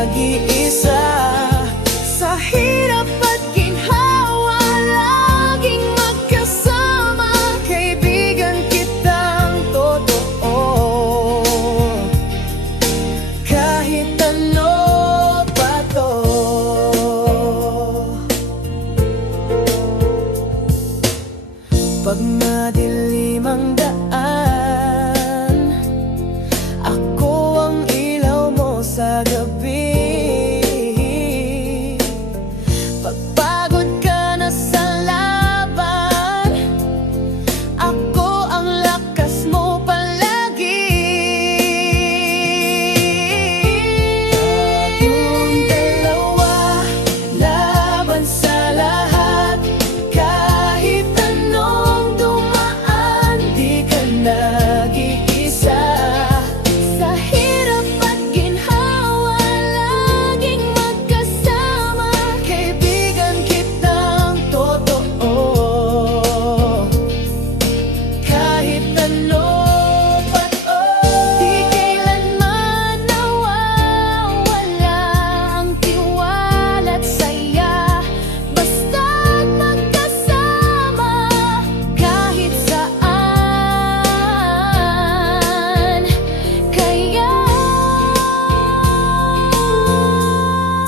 nag-iisa. Sa hirap at ginhawa, laging magkasama. Kaibigan kitang totoo, kahit ano pa to. Pag madilim ang daan, ako ang ilaw mo sa gabi. Pag pagod ka na sa laban, ako ang lakas mo palagi. Tayong dalawa, laban sa lahat. Kahit anong dumaan, di ka nag-iisa. Sa hirap at ginhawa, laging magkasama. Kaibigan kitang totoo, kahit ano pa to. Di kailanman nawawala ang tiwala't saya, basta't magkasama kahit saan. Kaya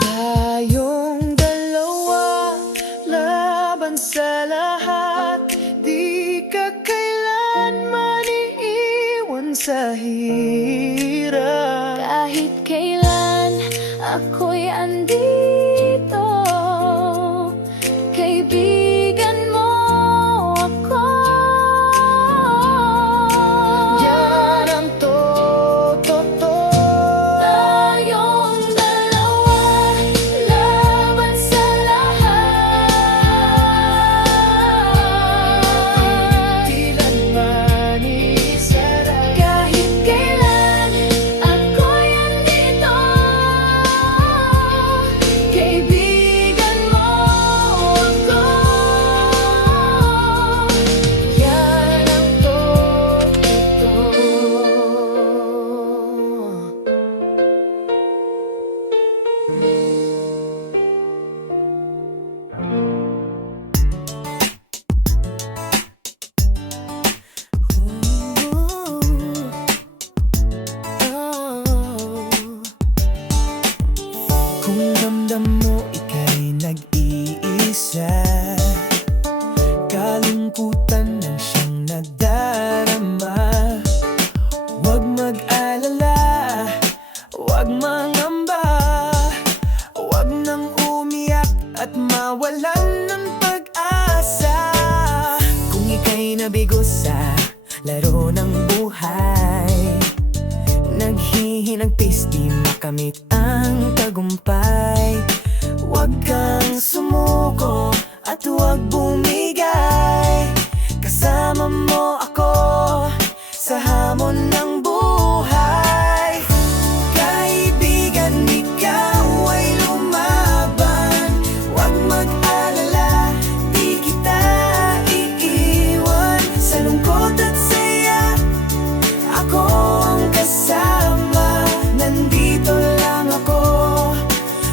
tayong dalawa, laban sa lahat. Di ka kailanman iiwan sa hirap. Kahit kailan ako'y andito, kaibigan mo ako. Yan ang totoo. Tayong dalawa, laban sa lahat. Kailanman isarap. Kahit kailan ako'y andito, kaibigan mo ako. Yan ang totoo. Kung ramdam mo ika'y nag-iisa, kalungkutan lang siyang nadarama. Huwag mag-alala, huwag mangamba, huwag nang umiyak at mawalan ng pag-asa. Kung ika'y nabigo sa laro ng buhay, naghihinagpis di makamit ang tagumpay. Huwag kang sumuko at huwag bumigay. Kasama mo ako sa hamon ng buhay. Kaibigan, ikaw ay lumaban. Huwag mag-alala, di kita iiwan. Sa lungkot at saya, ako ang kasama. Nandito lang ako,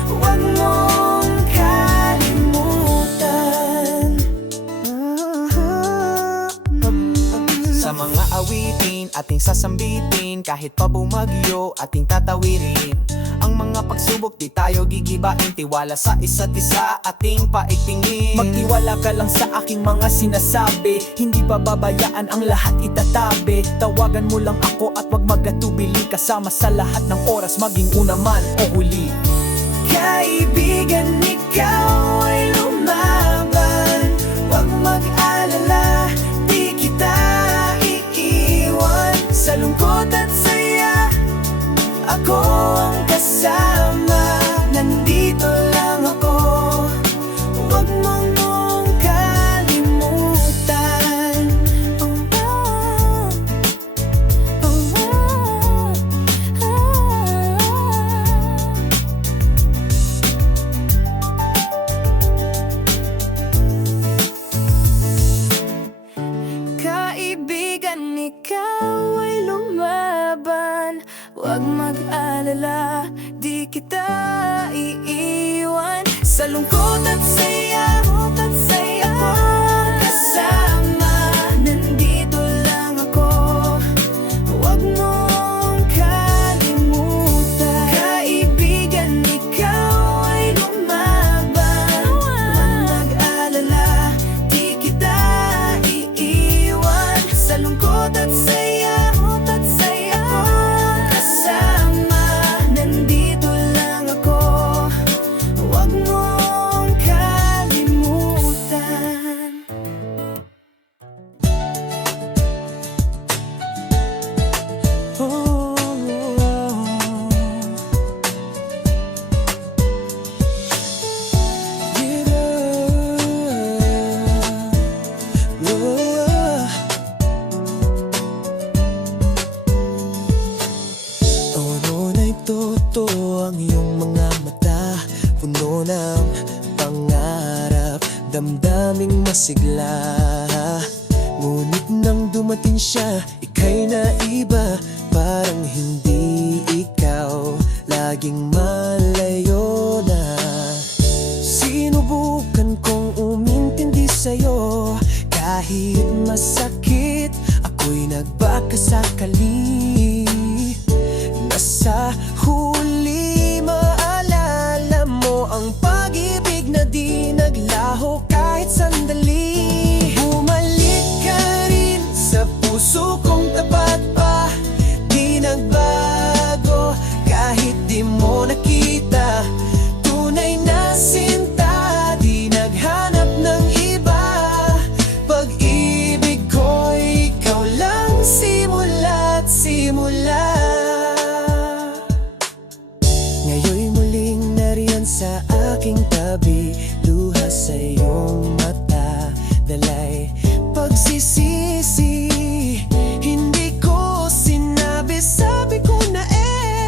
huwag mong kalimutan. Sa mga awitin ating sasambitin, kahit pa bumagyo ating tatawirin. Ang mga pagsubok di tayo gigibain, tiwala sa isa't isa ating paigtingin. Magtiwala ka lang sa aking mga sinasabi, hindi pababayaan ang lahat itatabi. Tawagan mo lang ako at wag magatubili, kasama sa lahat ng oras, maging una man o huli. Kaibigan, ikaw ay lumaban. Huwag mag-alala, di kita iiwan. Sa lungkot at saya, ako ang kasama. Nandito lang ako, huwag mong kalimutan. Kaibigan, ikaw ay lumaban. Huwag mag-alala, di kita iiwan. Sa lungkot at saya ako kasama. Nandito lang ako, huwag mong kalimutan. Kaibigan, ikaw ay lumaban. Huwag mag-alala, di kita iiwan. Sa lungkot at saya ako kasama. Nandito lang ako, huwag mong kalimutan. Oh, Tono na'y totoo ang iyong mga mata, puno ng pangarap, damdaming masigla. Ngunit nang dumating siya, ika'y naiba, parang hindi ikaw, laging malayo na. Sinubukan kong umintindi sa'yo, kahit masakit, ako'y nagbakasakali. Sa huli maalala mo ang pag-ibig na di naglaho kahit sandali. Bumalik ka rin sa puso kong tapat pa, di nagbago kahit di mo nakita. Tunay na sinta, di naghanap ng iba. Pag-ibig ko'y ikaw lang simula't simula. Ngayon'y muling nariyan sa aking tabi, luha sa iyong mata, dalay pagsisisi. Hindi ko sinabi, sabi ko na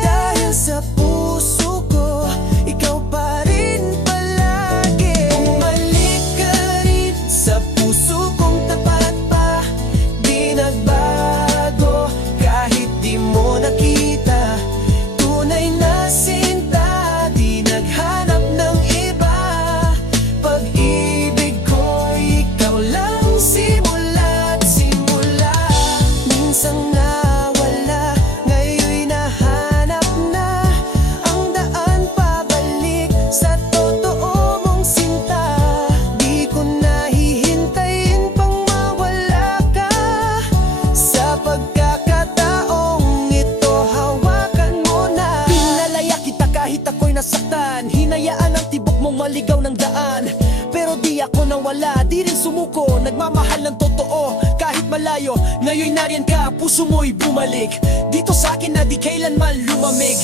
dahil sa puso ko, ikaw pa rin palagi. Bumalik ka rin sa puso kong tapat pa, di nagbago kahit di mo nakita. Tunay na sinta, di naghanap ng iba. Pag-ibig ko'y ikaw lang simula't simula. Minsang nawala, ngayon'y nahanap na ang daan pabalik sa totoo mong sinta. Di ko nahihintayin pang mawala ka. Sa pagkakataong ito, hawakan mo na. Pinalaya kita kahit ako'y nasaktan, hinayaan ang tibok mong maligaw ng daan. Pero di ako nawala, di rin sumuko, nagmamahal ng totoo kahit malayo. Ngayon'y nariyan ka, puso mo'y bumalik dito sa akin na di kailanman lumamig.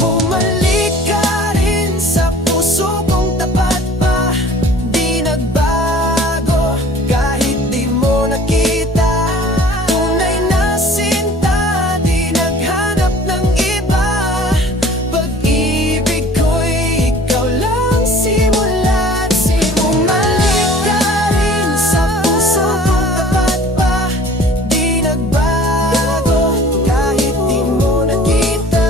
Bumalik ka rin sa puso kong tapat pa, di nagbago kahit di mo nakita. Tunay na sinta, di naghanap ng iba. Pag-ibig ko'y ikaw lang simula't simula. Bumalik ka rin sa puso kong tapat pa, di nagbago kahit di mo nakita.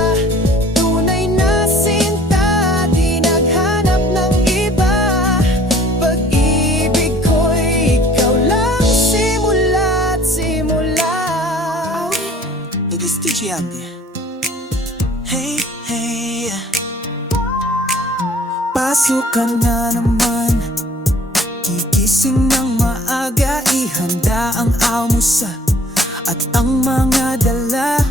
Tunay na sinta, di naghanap ng iba. Pag-ibig ko'y ikaw lang simula't simula. It is DJ Andy. Hey, hey. Pasok ka na naman, gigising ng maaga, ihanda ang almusal at ang mga dala.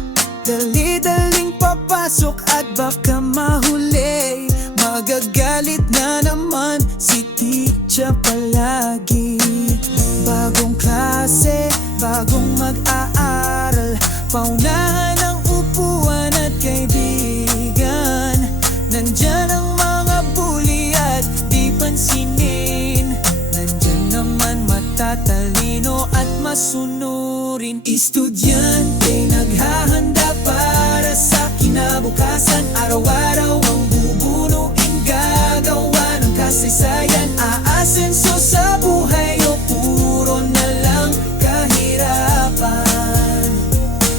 Dali-daling papasok at baka mahuli, magagalit na naman si teacher palagi. Bagong klase, bagong mag-aaral, paunahan ang upuan at kaibigan. Nandyan ang mga bully at di pansinin. Nandyan naman matatalino at masunurin. Estudyante naghahanda para sa kinabukasan. Araw-araw ang bubunuin, gagawa ng kasaysayan. Aasenso sa buhay o puro na lang kahirapan.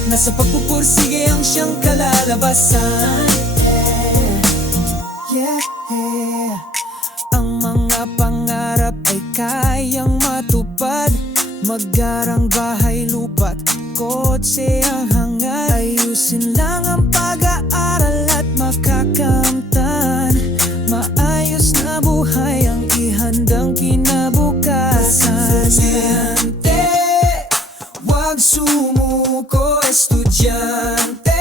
Nasa pagpupursige ang siyang kalalabasan. Yeah. Ang mga pangarap ay kayang matupad. Magarang bahay, lupa't kotse ang hangad. Ayusin lang ang pag-aaral at makakamtan. Maayos na buhay ang ihandang kinabukasan. Estudyante, wag sumuko. Estudyante,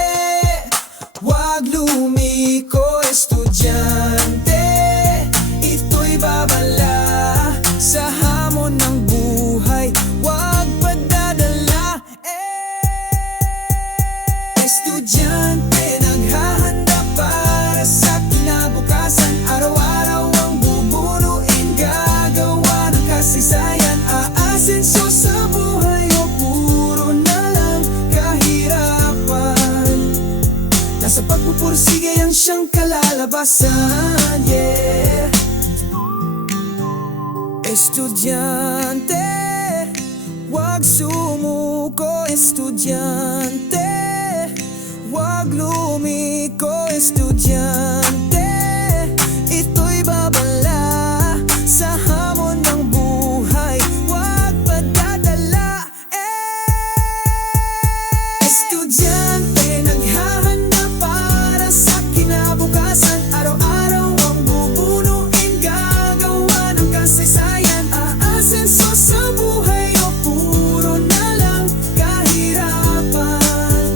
wag lumiko. Estudyante, ito'y babala sa hamon ng buhay, wag padadala. Estudyante, naghahanda para sa kinabukasan. Araw-araw ang bubunuin, gagawa ng kasaysayan. Aasenso sa buhay o puro na lang kahirapan. Nasa pagpupursige ang siyang kalalabasan. Yeah. Estudyante, wag sumuko. Estudyante, wag lumiko. Estudyante, ito'y babala sa hamon ng buhay, wag padadala. Estudyante, naghahanda para sa kinabukasan. Araw-araw ang bubunuin, gagawa ng kasaysayan. Aasenso sa buhay o puro na lang kahirapan.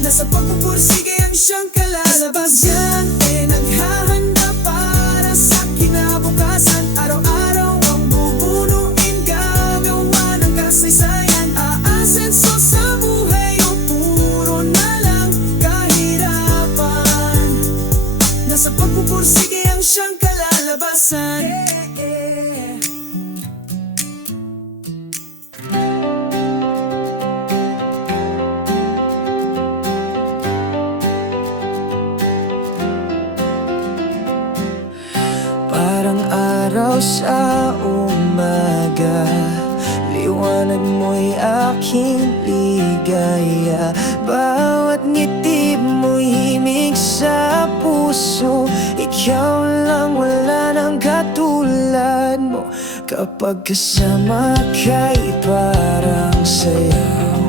Nasa pagpupursige ang siyang kalalabasan. Naghahanda para sa kinabukasan. Araw-araw ang bubunuin, gagawa ng kasaysayan. Aasenso sa buhay o puro na lang kahirapan. Nasa pagpupursige ang siyang kalalabasan. Parang araw sa umaga, liwanag mo'y aking ligaya. Bawat ngiti mo'y himig sa puso. Ikaw lang, wala nang katulad mo. Kapag kasama ka'y parang sayaw.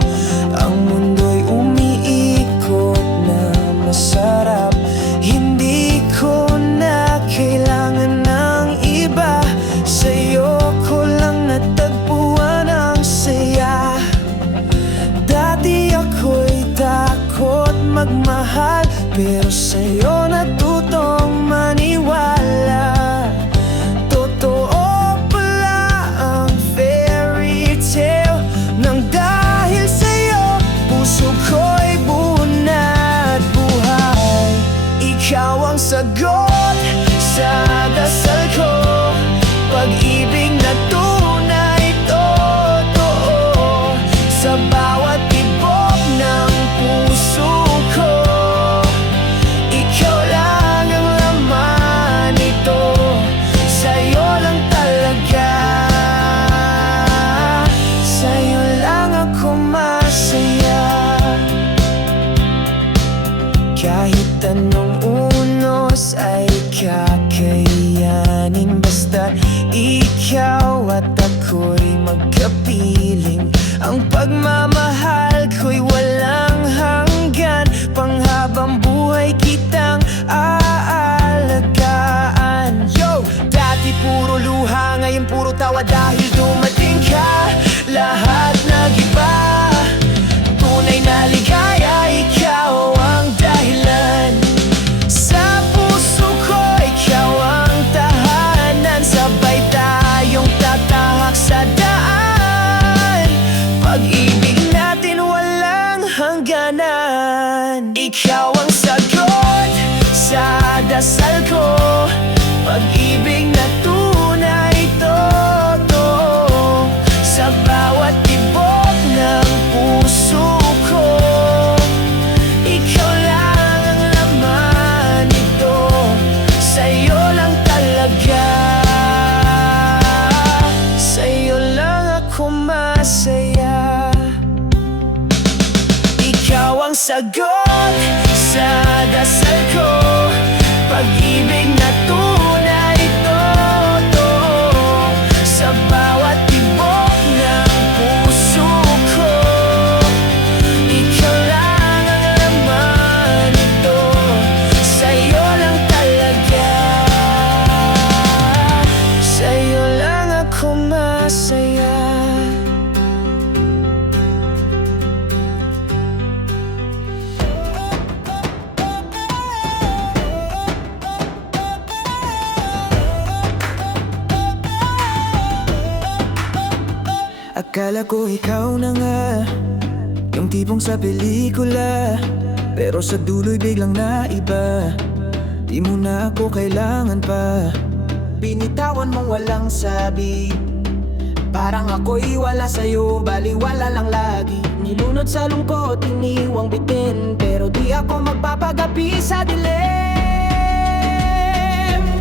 Ang mundo'y umiikot na masarap. Hindi ko na kailangan ng iba. Sa'yo ko lang natagpuan ang saya. Dati ako'y takot magmahal, pero sa'yo natutong maniwala. Totoo pala ang fairy tale, nang dahil sa'yo puso ko'y buo na at buhay. Ikaw ang sagot sa dasal ko, pag-ibig na tunay, totoo. Sa bawat tibok ng puso ko, ikaw lang ang laman nito. Sa'yo lang talaga, sa'yo lang ako masaya. Kahit anong unos ay kakayanin, basta ikaw at ako'y magkapiling. Ang pagmamahal ko'y walang hanggan, panghabang buhay kitang aalagaan. Yo! Dati puro luha, ngayon puro tawa dahil dumating ka. Lahat nag-iba, tunay na ligaya, ikaw ang dahilan. Sa puso ko, ikaw ang tahanan. Sabay tayong tatahak sa daan. Pag-ibig natin walang hangganan. Ikaw ang sagot sa dasal ko, pag-ibig na tunay, totoo. Sa bawat tibok ng puso ko, ikaw lang ang laman nito. Sa'yo lang talaga, sa'yo lang ako masaya. Ikaw ang sagot sa dasal ko. Pag-ibig na tunay, totoo, sa bawat tibok ng puso ko. Ikaw lang ang laman nito, sa'yo lang talaga. Sa'yo lang ako masaya. Akala ko ikaw na nga, yung tipong sa pelikula, pero sa dulo'y biglang naiba. Di mo na ako kailangan pa. Binitawan mong walang sabi, parang ako'y wala sa'yo, baliwala lang lagi. Nilunod sa lungkot, iniwang bitin, pero di ako magpapagabi sa dilim.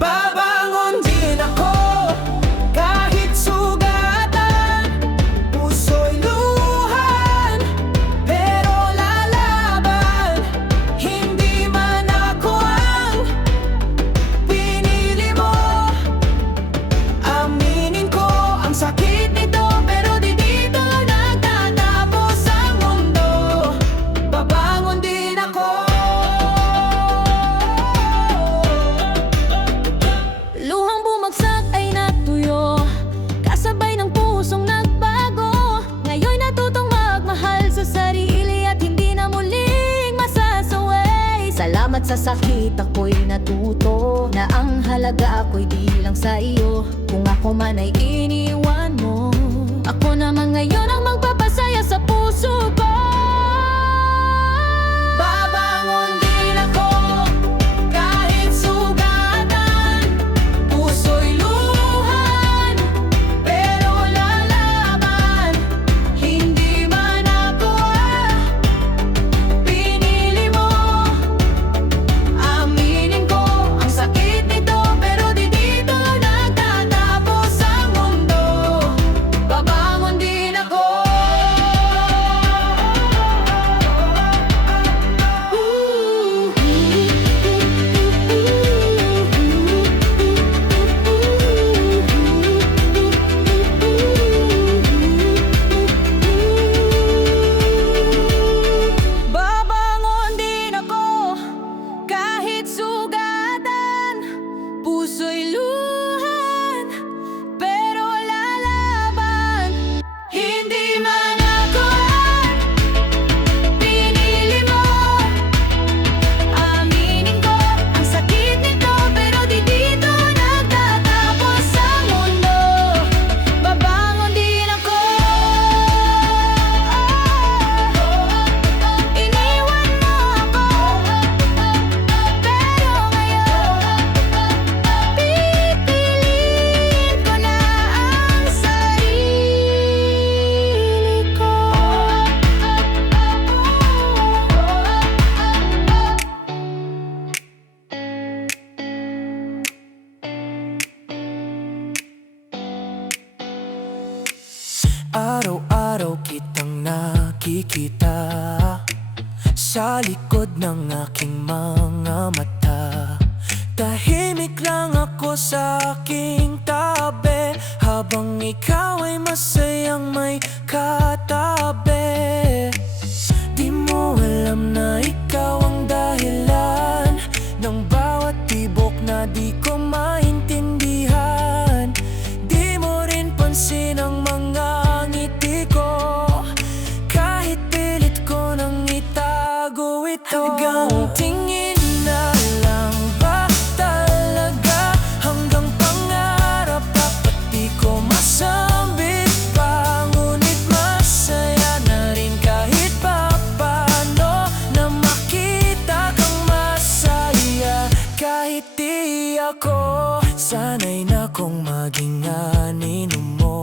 Babangon din ako, kahit sugatan, puso'y luhan, pero lalaban. Hindi man ako ang pinili mo, aminin ko ang sakit nito, pero di dito nagtatapos ang mundo. Babangon din ako. Luhang bumagsak ay natuyo, kasabay ng pusong nagbago. Ngayon'y natutong magmahal sa sarili at hindi na muling masasaway. Salamat sa sakit, ako'y natuto na ang halaga ako'y di lang sa iyo. Kung ako man ay iniwan mo, ako naman ngayon ang magpapasaya sa puso ko. Babangon din ako, kahit sugatan, puso'y luhan, pero lalaban. Hindi man ako pinili mo, aminin ko ang sakit nito, pero di dito nagtatapos ang mundo. Babangon din ako. Babangon din ako, kahit sugatan, puso'y luhan, pero lalaban. Hindi man ako ang pinili mo, aminin ko ang sakit nito, pero di dito nagtatapos ang mundo. Babangon din ako. Iniwan mo ako, pero ngayon pipiliin ko na ang sarili ko. Araw-araw kitang nakikita sa likod ng aking mga mata. Tahimik lang ako sa aking tabi, habang ikaw ay masayang may katabi. Di mo alam na ikaw ang dahilan ng bawat tibok na di ko maintindihan. Di mo rin pansin ang mga ngiti ko, kahit pilit ko nang itago ito. Hanggang tingin na lang ba talaga, hanggang pangarap dapat di ko masambit pa. Ngunit masaya na rin kahit papano na makita kang masaya, kahit di ako sanay na kong maging anino mo.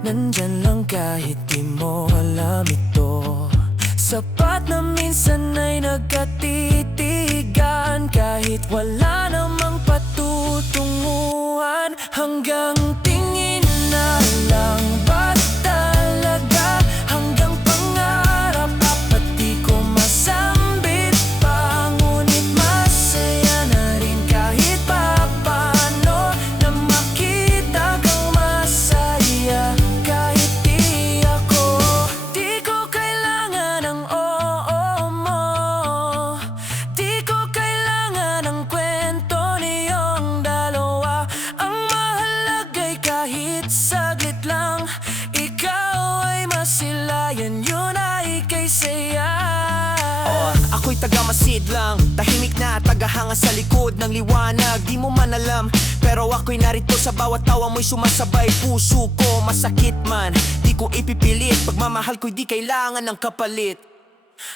Nandyan lang kahit di mo alam ito. Sapat na minsan ay nagkatitigan, kahit wala namang patutunguhan. Hanggang tingin na lang ba talaga, hanggang pangarap dapat di ko masama. Ako'y taga-masid lang, tahimik na tagahanga sa likod ng liwanag. Di mo man alam, pero ako'y narito sa bawat tawa mo'y sumasabay. Puso ko masakit man, di ko ipipilit. Pagmamahal ko'y di kailangan ng kapalit.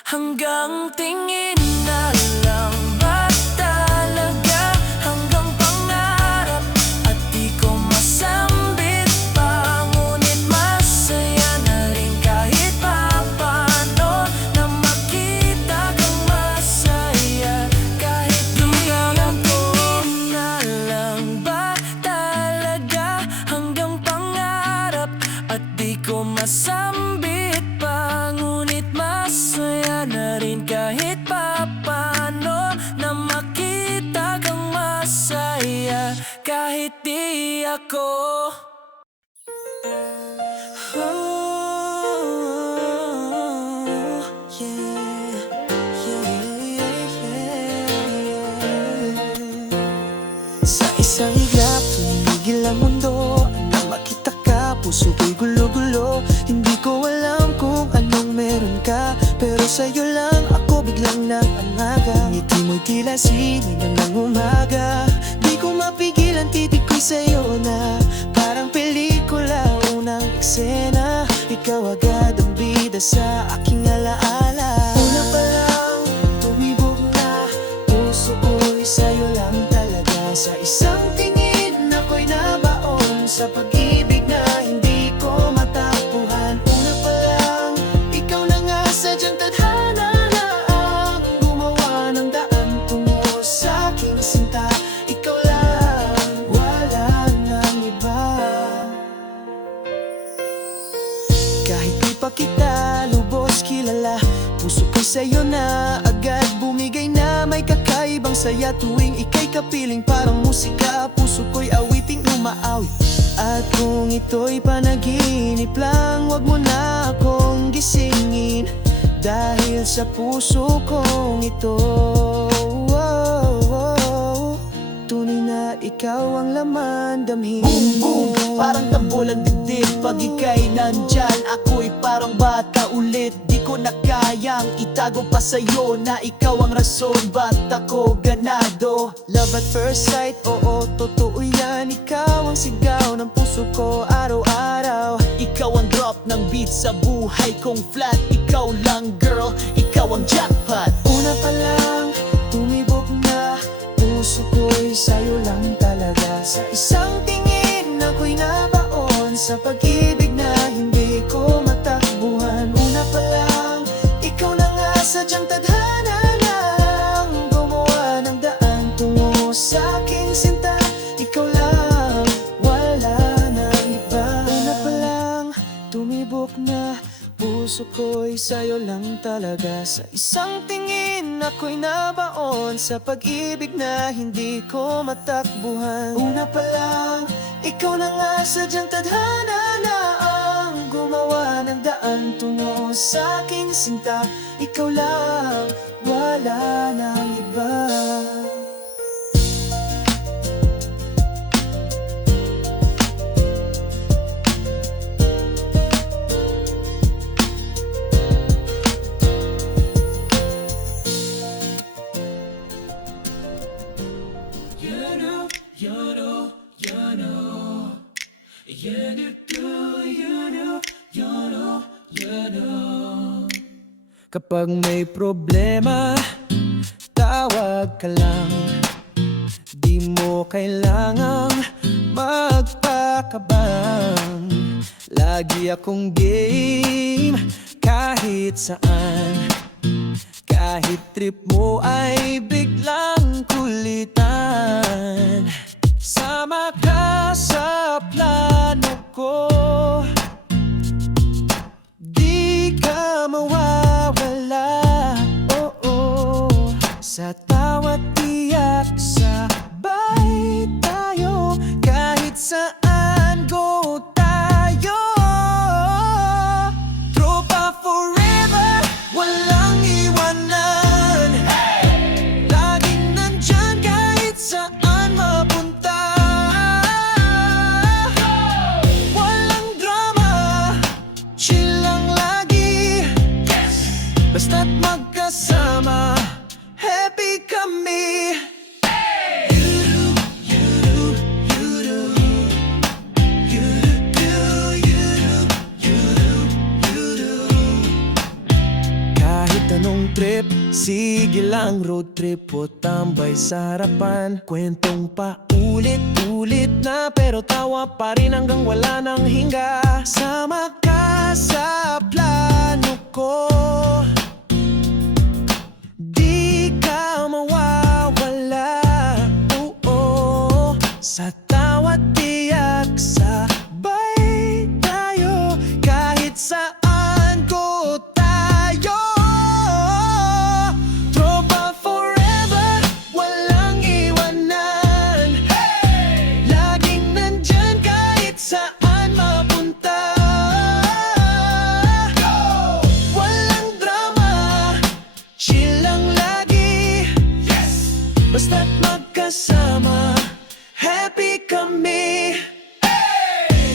Hanggang tingin na lang ba talaga, hanggang pangarap at di ko masambit pa. Ngunit masaya na rin kahit papano na makita kang masaya. Kahit di hanggang tingin na lang ba talaga, hanggang pangarap at di ko masambit pa. Ngunit masaya na rin kahit papano na makita kang masaya. Kahit di ako Sa isang iglap, tumigil ang mundo. Nang makita ka, puso ko'y gulo-gulo. Hindi ko alam kung anong meron ka, pero sa'yo lang ako biglang nangangaga. Ngiti mo'y tila sining ng umaga. Di ko mapigilan, titig ko'y sa'yo na parang pelikula, unang eksena. Ikaw agad ang bida sa aking alaala. Una pa lang, tumibok na, puso ko'y sa'yo lang talaga. Sa isang tingin ako'y nabaon sa pag-ibig na hindi ko matakbuhan. Una pa lang, ikaw na nga sadyang tadhana na ang gumawa ng daan tungo sa aking sinta. Ikaw lang, wala nang iba. Kahit di pa kita lubos kilala, puso ko'y sa'yo na agad bumigay na. May kakaibang saya tuwing ika'y kapiling, parang musika. Puso ko'y awiting umaawit. At kung ito'y panaginip lang, wag mo na akong gisingin, dahil sa puso kong ito, tunay na ikaw ang laman, damhin mo. Boom, boom, parang tambol ang dibdib. Pag ika'y nandyan, ako'y parang bata ulit. Di ko na kayang itago pa sa'yo na ikaw ang rason ba't ako ganado. Love at first sight, oo, totoo yan. Ikaw ang sigaw ng puso ko araw-araw. Ikaw ang drop ng beat sa buhay kong flat. Ikaw lang girl, ikaw ang jackpot. Una pa lang, tumibok na, puso ko'y sa'yo lang talaga. Sa isang tingin ako'y nabaon sa pag-ibig na hindi ko matakbuhan. Una pa lang, ikaw na nga sadyang tadhana lang gumawa ng daan tungo sa aking sinta. Ikaw lang, wala nang iba. Una pa lang, tumibok na, puso ko'y sa'yo lang talaga. Sa isang tingin ako'y nabaon sa pag-ibig na hindi ko matakbuhan. Una pa lang, ikaw na nga sadyang tadhana na ang gumawa ng daan tungo sa aking sinta. Ikaw lang, wala nang iba. Kapag may problema, tawag ka lang. Di mo kailangang magpakabang. Lagi akong game kahit saan. Kahit trip mo ay biglang kulitan. Sama ka sa plano ko, di ka mawawala. Sa tawat tiyak sabay tayo, kahit saan go tayo. Tropa forever, walang iwanan. Laging nandyan kahit saan mapunta. Walang drama, chill lang lagi. Basta't magkasama. Sige lang, road trip o tambay sa harapan. Kwentong pa ulit-ulit na, pero tawa pa rin hanggang wala nang hinga. Sama ka sa plano ko, di ka mawawala. Oo, sa tawat tiyak sabay tayo, kahit saan ko tayo. Tropa forever, walang iwanan. Laging nandyan kahit saan mapunta. Walang drama, chill lang lagi. Basta't magkasama, happy kami.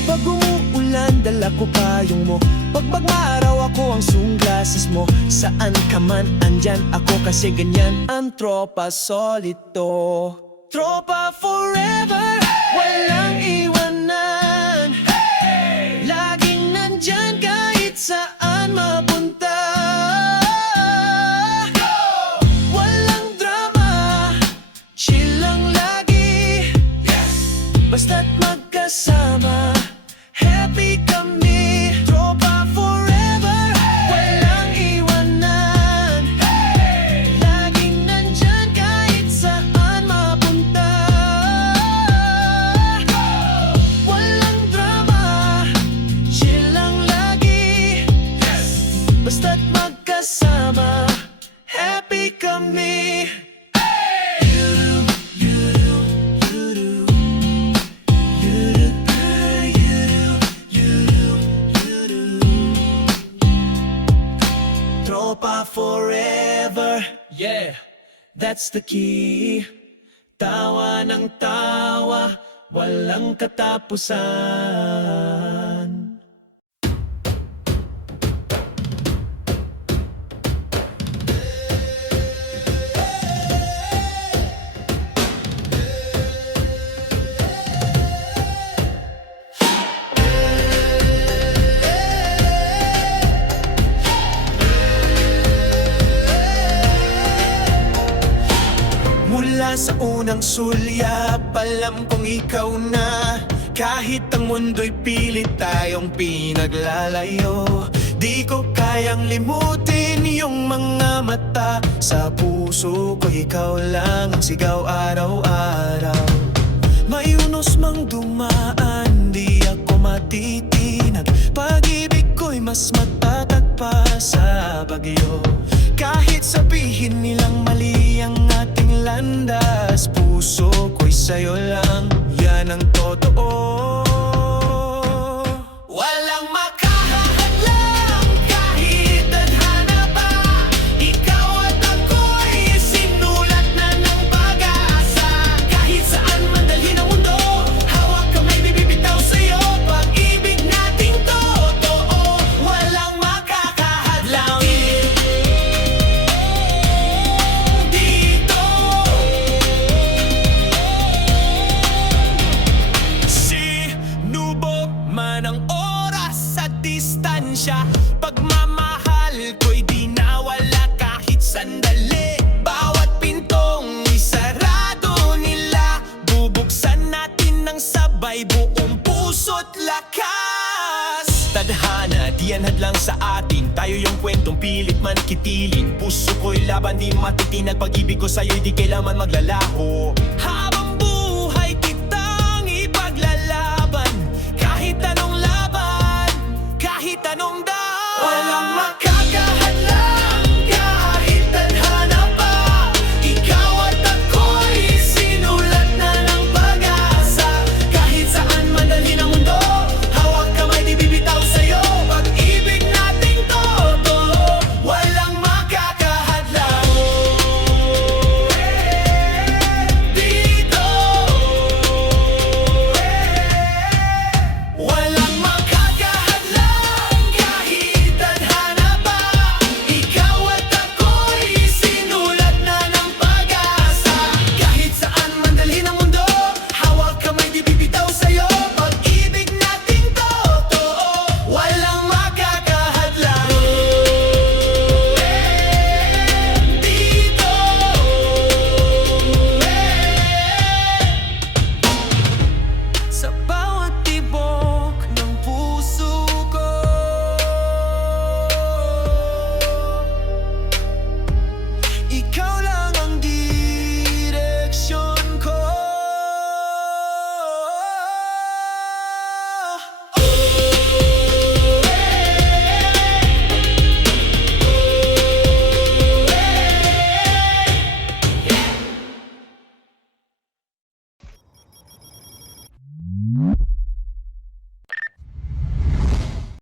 Pag umuulan, dala ko payong mo. Pag magmaaraw, ako ang sunglasses mo. Saan ka man, andyan ako, kasi ganyan ang tropa solito. Tropa forever, walang iwanan. Laging nandyan kahit saan mapunta. Walang drama, chill lang lagi. Basta't magkasama, happy kami. Tropa forever, walang iwanan. Laging nandyan kahit saan mapunta. Walang drama, chill lang lagi. Basta't magkasama, happy kami. Tropa forever, yeah, that's the key. Tawa ng tawa, walang katapusan. Mula sa unang sulyap, alam kong ikaw na. Kahit ang mundo'y pilit tayong pinaglalayo, di ko kayang limutin yung mga mata. Sa puso ko ikaw lang ang sigaw araw-araw. May unos mang dumaan, di ako matitinag. Pag-ibig ko'y mas matatag pa sa bagyo. Kahit sabihin nilang mali ang ating landas, puso ko'y sa'yo lang, yan ang totoo. Walang makahahadlang kahit tadhana pa. Ikaw at ako'y sinulat na ng pag-asa. Kahit saan man dalhin ang mundo, hawak kamay bibitaw sa'yo. Pag-ibig nating totoo, walang makakahadlang dito. Sinubok man ang oras at distansya, pagmamahal ko'y di nawala kahit sandali. Bawat pintong isarado nila, bubuksan natin ng sabay, buong puso't lakas. Tadhana, di yan hadlang sa atin, tayo yung kwentong pilit man kitilin. Puso ko'y laban, di matitinag, pag-ibig ko sa'yo'y di kailanman maglalaho.